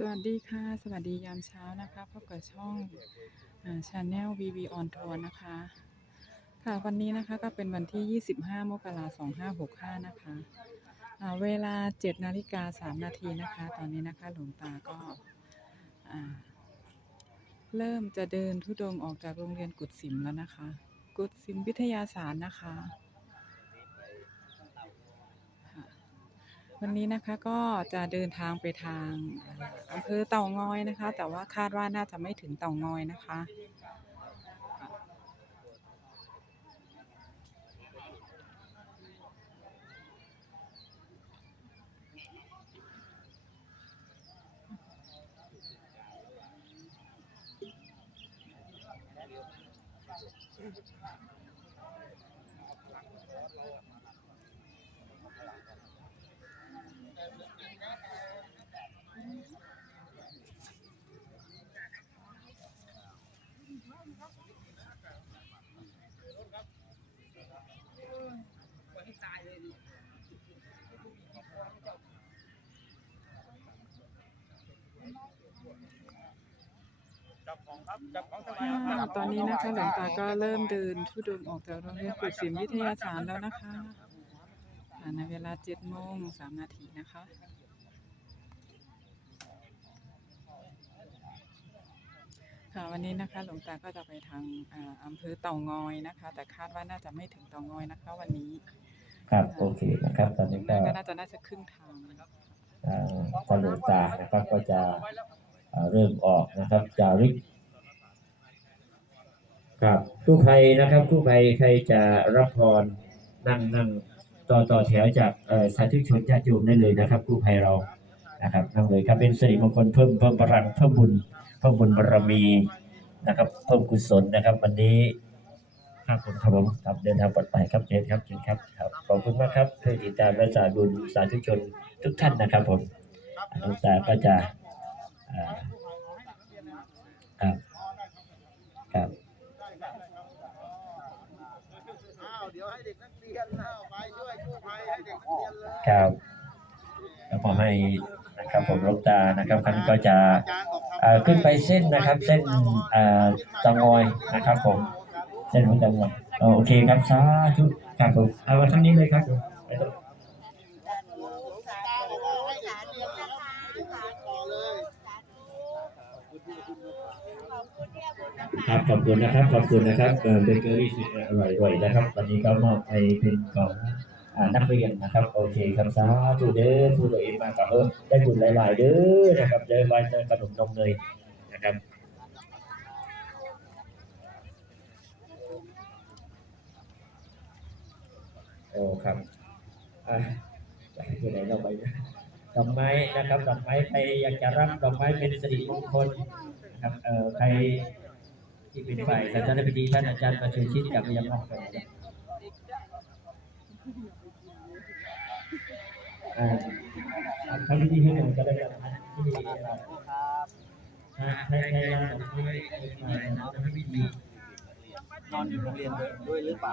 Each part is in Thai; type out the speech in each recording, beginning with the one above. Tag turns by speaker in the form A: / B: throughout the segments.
A: สวัสดีค่ะ สวัสดียามเช้านะคะพบกับช่องชาแนล VV on Tour นะคะ ค่ะวันนี้นะคะก็เป็นวันที่ 25 มกราคม 2565 นะคะอ่าเวลา 7 นาฬิกา 3 นาทีนะคะ ตอนนี้นะคะหลวงตาก็เริ่มจะเดินทุดงออกจากโรงเรียนกุดสิมแล้วนะคะ กุดสิมวิทยาศาสตร์นะคะ วันนี้นะคะก็จะเดินทางไปทางอำเภอเต่างอยนะคะ แต่ว่าคาดว่าน่าจะไม่ถึงเต่างอยนะคะ ตอนนี้นะคะหลวงตาก็เริ่มเดินทุดงค์ออกจากโรงเรียนกุดสิมวิทยาศาสตร์แล้วนะคะอ่าในเวลา7โมง3นาทีนะคะ ค่ะวันนี้นะคะหลวงตาก็จะไปทางอ่าอำเภอเต่างอยนะคะ แต่คาดว่าน่าจะไม่ถึงเต่างอยนะคะ วันนี้
B: ครับโอเคนะครับ ตอนนี้ก็
A: ก็น่าจะน่าจะครึ่งทางนะคะ
B: ทางตำรวจตานะครับก็จะเอ่อเริ่มออกนะครับจาริกครับกู้ภัยนะครับกู้ภัยใครจะรับพรนั่งนั่งต่อต่อแถวจากเอ่อสาธุชนญาติโยมได้เลยนะครับกู้ภัยเรานะครับนั่งเลยครับเป็นสิริมงคลเพิ่มเพิ่มพลังเพิ่มบุญ เพิ่มบุญบารมีนะครับเพิ่มกุศลนะครับ วันนี้ครับผมครับผมครับเดินทางปลอดภัยครับเชิญครับเชิญครับครับขอบคุณมากครับเพื่อติดตามและสาธุสาธุชนทุกท่านนะครับ ผมอนุตาก็จะอ่าครับครับ
C: อ้าวเดี๋ยวให้เด็กนักเรียนเอาไปช่วยกู้ภัยให้เด็กนักเรียนเลย
B: ครับแล้วพอให้นะ ครับผมหลวงตานะครับท่านก็จะ
C: อาจารย์บอกทำ
B: เอ่อขึ้นไปเส้นนะครับ เส้นเอ่อตะงอยนะครับผมเส้นหัวตะงอยเอ่อโอเคครับสาธุครับผมเอามาทั้งนี้เลยครับผมไปต่อ
C: ตาบอกว่าให้เด็กนักเรียนแล้วให้เด็กนักเรียนต่อเลย
B: ครับขอบคุณนะครับขอบคุณนะครับเอ่อเบเกอรี่สุดอร่อยๆนะครับวันนี้ก็มอบไปเป็นของอ่า นักเรียนนะครับ โอเคครับสาธุเด้อผู้โดยมากับเออได้บุญหลาย ๆ เด้อนะครับเด้อไว้เจอขนมนมเนยนะครับโอ้ครับอะไปไหนเราไปดอกไม้นะครับดอกไม้ใครอยากจะรับดอกไม้เป็นสิริมงคลนะครับเอ่อใครที่เป็นฝ่ายสัญญาณพิธีท่านอาจารย์ประชุมชิดกับพยามอกกันนะครับ อ่าทำพิธีให้หน่อยก็ได้ครับพิธีครับอ่ใครใครับดอกไม้เป็นฝ่ายทำพิธี
C: นอนอยู่โรงเรียนด้วยหรือเปล่า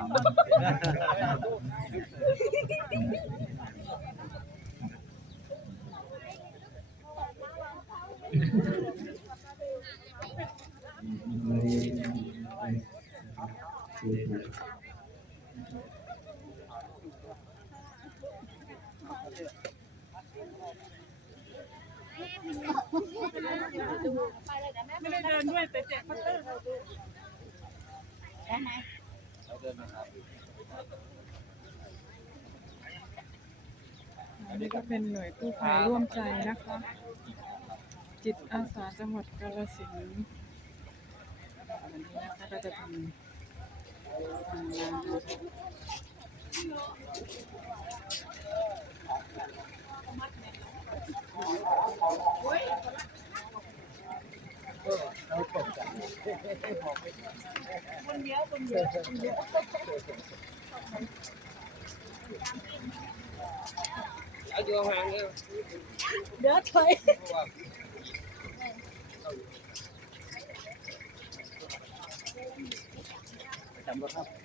A: ไม่ได้เดินด้วยแต่แจกพัตเตอร์อันนี้ก็เป็นหน่วยกู้ภัยร่วมใจนะคะ จิตอาสาจังหวัดกาฬสินธุ์วันนี้นะคะก็จะ คนเยอะคนเยอะค
C: นเยอะเอา
D: อยู่ห่างเดี๋ยวถอ
C: ยจำบ่ครับ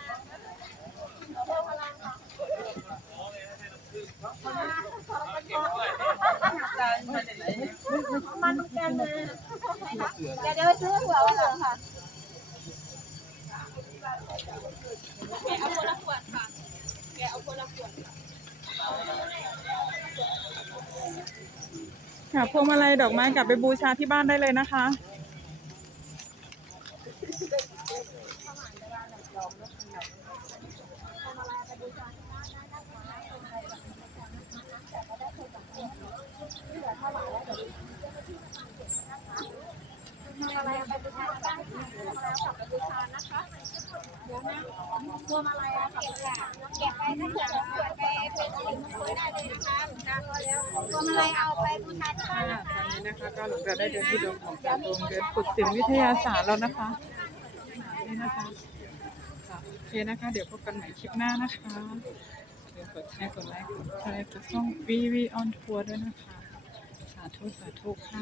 C: กันนะเดี๋ยวเดี๋ยวไปซื้อหัวก่อนค่ะ
A: ค่ะพวงมาลัยดอกไม้กลับไปบูชาที่บ้านได้เลยนะคะ
C: อะไรเอาไปบูชาบ้านค่ะกลับไปบูชานะคะ เดี๋ยวนะพวงมาลัยอะเก็บค่ะเก็บไปถ้าเกิดเราเกิดไปเป็นสิ่งมงคลได้เลยนะคะหลวงตาพอแล้วพวมาลัยเอาไปบูชาที่บ้าน
A: ค่ะ
C: นะ
A: ตอ
C: คะ
A: นนี้นะคะก็หลวงเราได้เดินที่ดงของจากโรงเรียนฝึกศิลปวิทยาศาสตร์แล้วนะคะนี่นะคะค่ะโอเคนะคะ เดี๋ยวพบกันใหม่คลิปหน้านะคะเดี๋ยวกดแชร์กดไลค์กดแชร์กดช่อง VV on Tour ด้วยนะคะ สาธุสาธุค่ะ